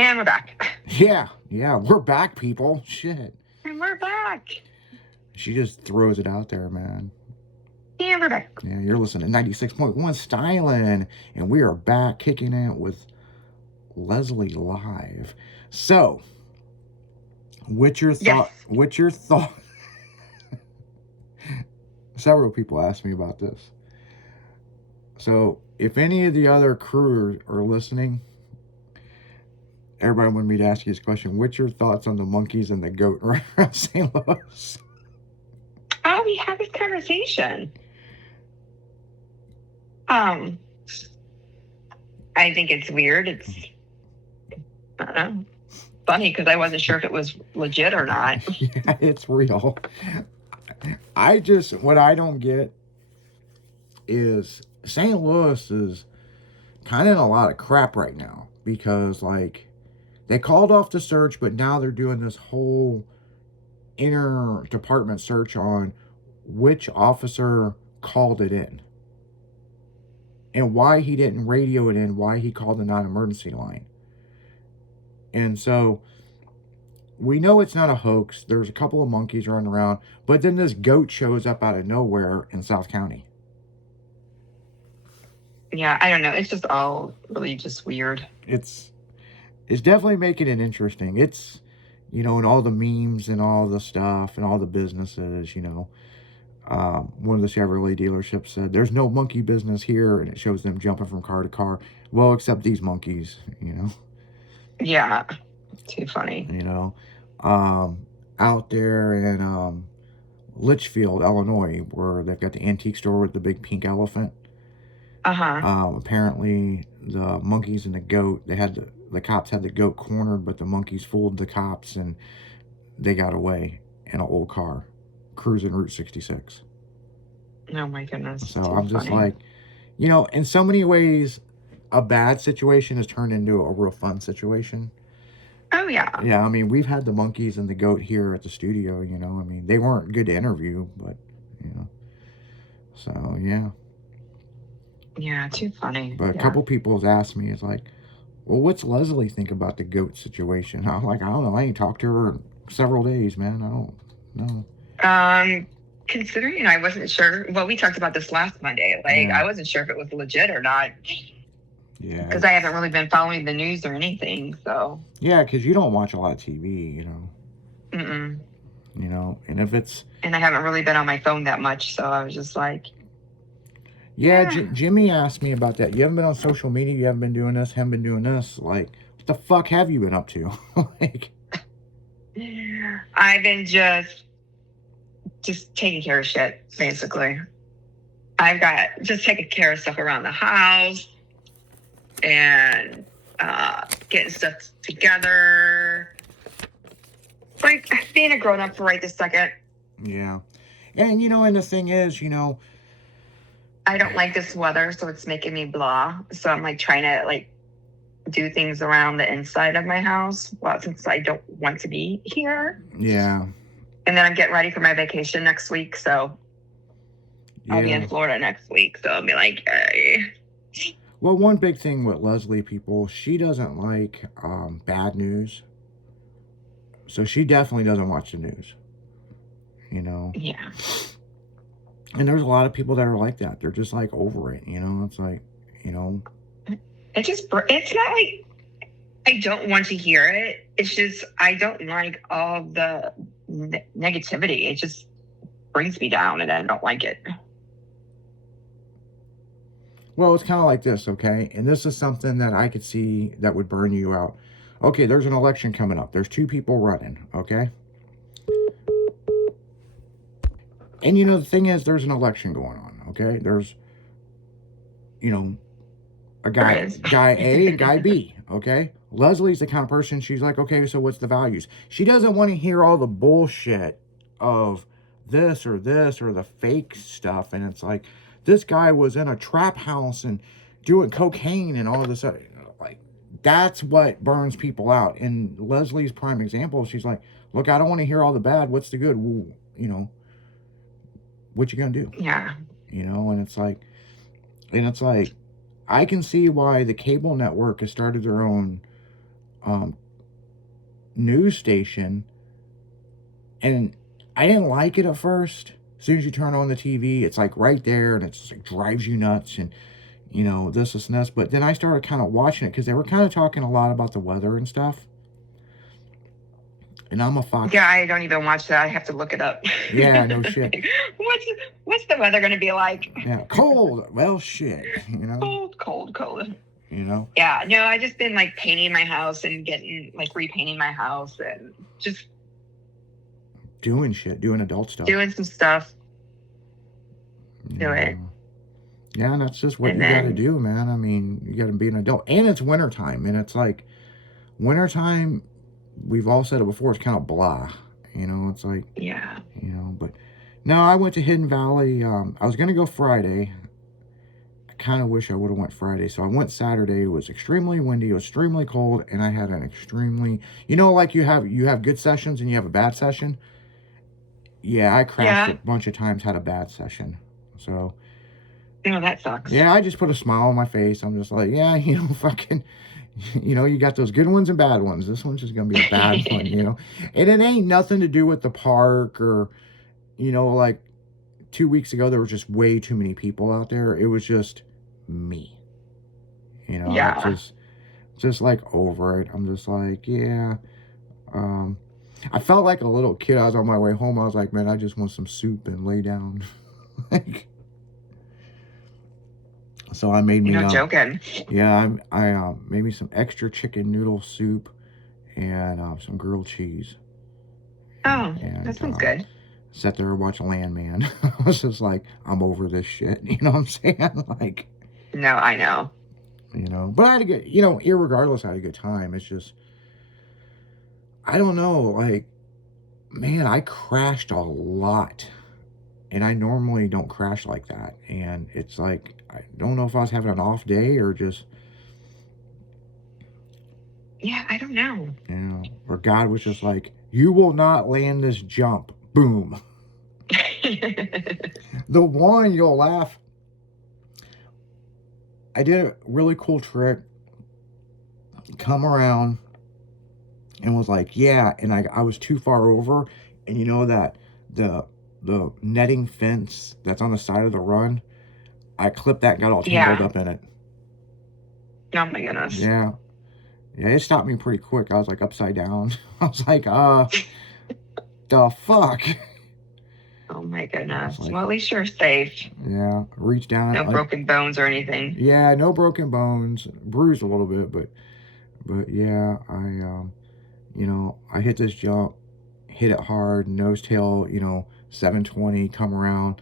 And we're back. Yeah, we're back, people. Shit. And we're back. She just throws it out there, man. And we're back. Yeah, you're listening to 96.1 Stylin', and we are back kicking it with Leslie live. So, what's your thought? Yes. What's your thought? Several people asked me about this. So, if any of the other crew are listening, everybody wanted me to ask you this question. What's your thoughts on the monkeys and the goat around St. Louis? Oh, we had this conversation. I think it's weird. It's, I don't know, funny because I wasn't sure if it was legit or not. Yeah, it's real. What I don't get is St. Louis is kind of in a lot of crap right now because, like, they called off the search, but now they're doing this whole inter-department search on which officer called it in and why he didn't radio it in, why he called the non-emergency line. And so we know it's not a hoax. There's a couple of monkeys running around, but then this goat shows up out of nowhere in South County. Yeah, I don't know. It's just all really just weird. It's definitely making it interesting. It's, and all the memes and all the stuff and all the businesses, one of the Chevrolet dealerships said, there's no monkey business here, and it shows them jumping from car to car. Well, except these monkeys, Yeah, too funny. Out there in Litchfield, Illinois, where they've got the antique store with the big pink elephant. Apparently, the monkeys and the goat, the cops had the goat cornered, but the monkeys fooled the cops, and they got away in an old car, cruising Route 66. Oh, my goodness. So I'm just funny. Like, in so many ways, a bad situation has turned into a real fun situation. Oh, yeah. Yeah, I mean, we've had the monkeys and the goat here at the studio, I mean, they weren't good to interview, but, so, yeah. Yeah, too funny. But a couple people have asked me, it's like, well, what's Leslie think about the goat situation? I'm like, I don't know. I ain't talked to her in several days, man. I don't know. Considering I wasn't sure, well, we talked about this last Monday. Like, yeah. I wasn't sure if it was legit or not. Yeah. Because I haven't really been following the news or anything, so. Yeah, because you don't watch a lot of TV, Mm-mm. And if it's... And I haven't really been on my phone that much, so I was just like... Yeah, Jimmy asked me about that. You haven't been on social media, you haven't been doing this, haven't been doing this. Like, what the fuck have you been up to? Like... I've been just taking care of shit, basically. I've got just taking care of stuff around the house and getting stuff together. Like being a grown up for right this second. Yeah. And, and the thing is, I don't like this weather, so it's making me blah. So I'm like trying to like do things around the inside of my house. Well, since I don't want to be here. Yeah. And then I'm getting ready for my vacation next week, so I'll be in Florida next week. So I'll be like, hey. Well, one big thing with Leslie, people, she doesn't like bad news. So she definitely doesn't watch the news. Yeah. And there's a lot of people that are like that. They're just like over it, It's like, it's not like I don't want to hear it. It's just I don't like all the negativity. It just brings me down, and I don't like it. Well, it's kind of like this, okay? And this is something that I could see that would burn you out. Okay, there's an election coming up. There's 2 people running, okay? And, the thing is, there's an election going on, okay? There's, a guy A and guy B, okay? Leslie's the kind of person, she's like, okay, so what's the values? She doesn't want to hear all the bullshit of this or the fake stuff. And it's like, this guy was in a trap house and doing cocaine and all of this. Like, that's what burns people out. And Leslie's prime example, she's like, look, I don't want to hear all the bad. What's the good? Well, what you gonna do? Yeah. And it's like, I can see why the cable network has started their own news station, and I didn't like it at first. As soon as you turn on the TV, it's like right there, and it's like drives you nuts, and you know, this and this. But then I started kind of watching it because they were kind of talking a lot about the weather and stuff. And I'm a Fox. Yeah, I don't even watch that. I have to look it up. Yeah, no shit. What's the weather going to be like? Yeah, cold. Well, shit. You know. Cold. You know. Yeah, no, I just been like painting my house and getting like repainting my house and just doing shit, doing adult stuff, doing some stuff. Do it. Yeah, and that's just what you got to do, man. I mean, you got to be an adult, and it's wintertime, and it's like wintertime. We've all said it before. It's kind of blah, you know. It's like, yeah, you know. But no, I went to Hidden Valley. I was gonna go Friday. I kind of wish I would have went Friday. So I went Saturday. It was extremely windy. It was extremely cold, and I had an extremely, you know, like you have good sessions and you have a bad session. Yeah, I crashed a bunch of times. Had a bad session, so. Oh, that sucks. Yeah, I just put a smile on my face. I'm just like, yeah, you know, fucking, you know, you got those good ones and bad ones. This one's just going to be a bad one, you know. And it ain't nothing to do with the park or, you know, like 2 weeks ago, there was just way too many people out there. It was just me, you know. Yeah. Just like over it. I'm just like, yeah. I felt like a little kid. I was on my way home. I was like, man, I just want some soup and lay down. Like, so I made me. You're not joking. Yeah, I made me some extra chicken noodle soup and some grilled cheese. Oh, that sounds good. Sat there and watched Landman. I was just like, I'm over this shit. You know what I'm saying? Like. No, I know. You know, but I had a good, you know, irregardless, I had a good time. It's just, I don't know, like, man, I crashed a lot. And I normally don't crash like that. And it's like, I don't know if I was having an off day or just. Yeah, I don't know. You know, or God was just like, you will not land this jump. Boom. The one, you'll laugh. I did a really cool trick. Come around and was like, yeah. And I was too far over. And you know that the netting fence that's on the side of the run, I clipped that and got all tangled up in it. Oh my goodness. Yeah, it stopped me pretty quick. I was like upside down. I was like, the fuck. Oh my goodness. Like, well, at least you're safe. Yeah, reach down. No broken bones or anything. Yeah, no broken bones. Bruised a little bit, but yeah, you know, I hit this jump, hit it hard, nose tail, you know, 720, come around,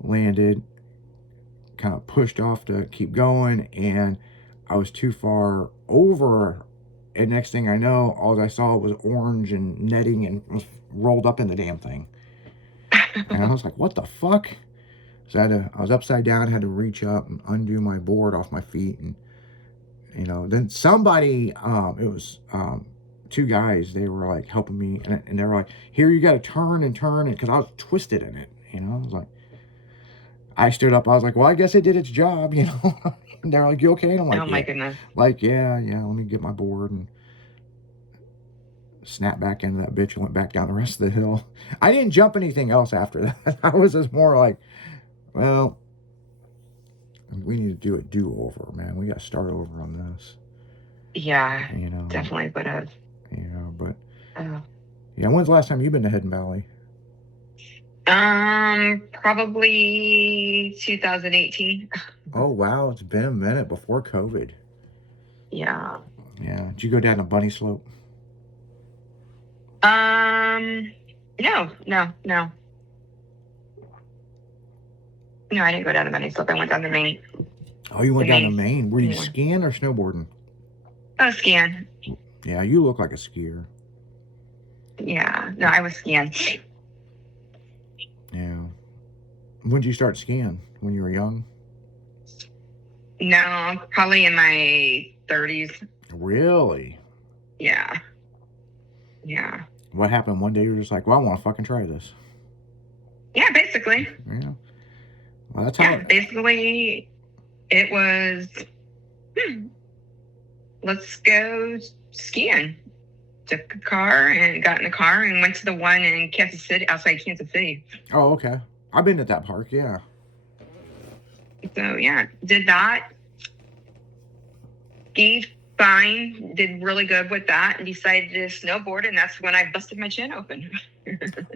landed, kind of pushed off to keep going, and I was too far over, and next thing I know, all I saw was orange and netting and was rolled up in the damn thing. And I was like, what the fuck? So I was upside down, had to reach up and undo my board off my feet, and you know, then somebody, it was two guys, they were like helping me, and they were like, here, you got to turn and because I was twisted in it, you know. I was like, I stood up, I was like, well, I guess it did its job, you know. And they're like, you okay? And I'm like, oh my goodness. Like, yeah, let me get my board and snap back into that bitch and went back down the rest of the hill. I didn't jump anything else after that. I was just more like, well, we need to do a do-over, man. We got to start over on this. Yeah, you know, definitely would have. You know, but yeah. When's the last time you've been to Hidden Valley? Probably 2018. Oh wow, it's been a minute before COVID. Yeah. Yeah. Did you go down a bunny slope? No. No, I didn't go down the bunny slope. I went down the main. Oh, you went down the main. Were you skiing or snowboarding? Oh, skiing. Yeah, you look like a skier. Yeah. No, I was skiing. Yeah. When did you start skiing? When you were young? No, probably in my 30s. Really? Yeah. Yeah. What happened one day? You were just like, well, I want to fucking try this. Yeah, basically. Yeah. Well, that's how. Yeah, basically, it was, let's go skiing. Took a car and got in the car and went to the one in Kansas City, outside Kansas City. Oh, okay. I've been at that park, yeah. So yeah, did that. Skied fine, did really good with that, and decided to snowboard, and that's when I busted my chin open.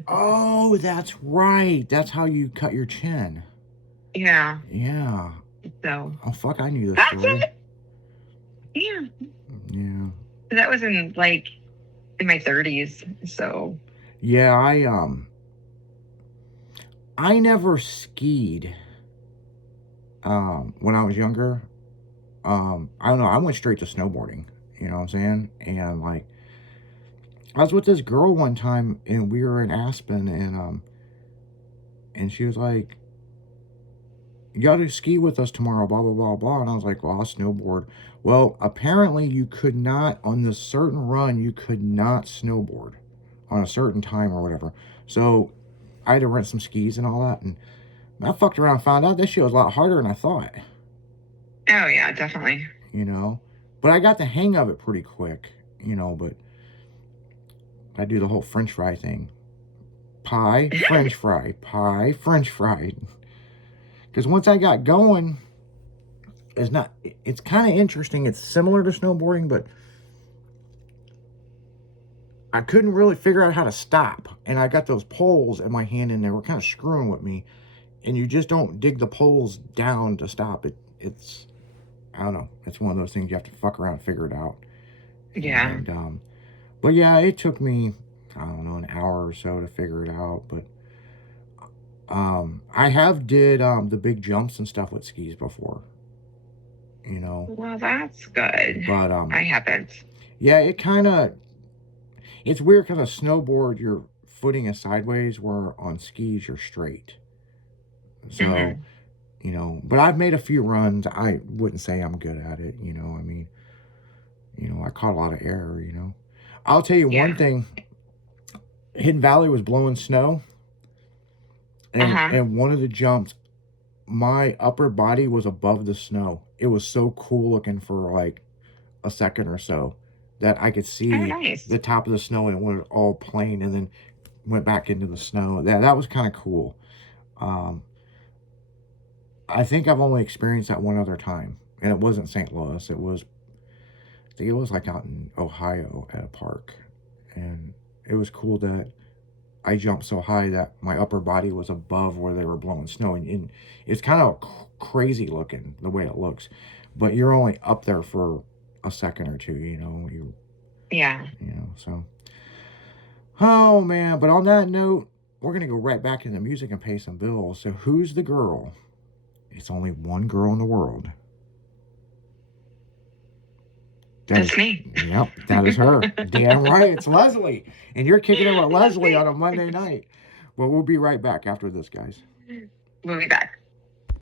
Oh, that's right. That's how you cut your chin. Yeah. Yeah. So. Oh, fuck, I knew this That's story. it. Yeah. Yeah. That was in my 30s. So. Yeah, I never skied when I was younger. I don't know, I went straight to snowboarding, you know what I'm saying? And like I was with this girl one time and we were in Aspen and she was like, you gotta ski with us tomorrow, blah blah blah blah. And I was like, well, I'll snowboard. Well, apparently you could not, on this certain run, you could not snowboard on a certain time or whatever. So I had to rent some skis and all that, and I fucked around and found out this shit was a lot harder than I thought. Oh yeah, definitely. You know, but I got the hang of it pretty quick, you know, but I do the whole French fry thing. Pie, French fry, pie, French fry. Because once I got going, it's kind of interesting. It's similar to snowboarding, but I couldn't really figure out how to stop. And I got those poles in my hand and they were kind of screwing with me. And you just don't dig the poles down to stop it. It's, I don't know. It's one of those things you have to fuck around and figure it out. Yeah. And, but yeah, it took me, I don't know, an hour or so to figure it out. But I have did the big jumps and stuff with skis before. You know. Well, that's good. But I haven't. Yeah, it's weird because a snowboard your footing is sideways, where on skis you're straight. So, you know, but I've made a few runs. I wouldn't say I'm good at it, you know. I mean, you know, I caught a lot of air, you know. I'll tell you one thing. Hidden Valley was blowing snow. And one of the jumps, my upper body was above the snow. It was so cool looking for like a second or so that I could see the top of the snow and it was all plain and then went back into the snow. That was kind of cool. I think I've only experienced that one other time, and it wasn't St. Louis. I think it was like out in Ohio at a park, and it was cool that I jumped so high that my upper body was above where they were blowing snow, and it's kind of crazy looking the way it looks, but you're only up there for a second or two, you know. Yeah. You know, so. Oh man! But on that note, we're gonna go right back into music and pay some bills. So who's the girl? It's only one girl in the world. That's me. Yep, that is her. Damn right, it's Leslie. And you're kicking it with Leslie on a Monday night. Well, we'll be right back after this, guys. We'll be back.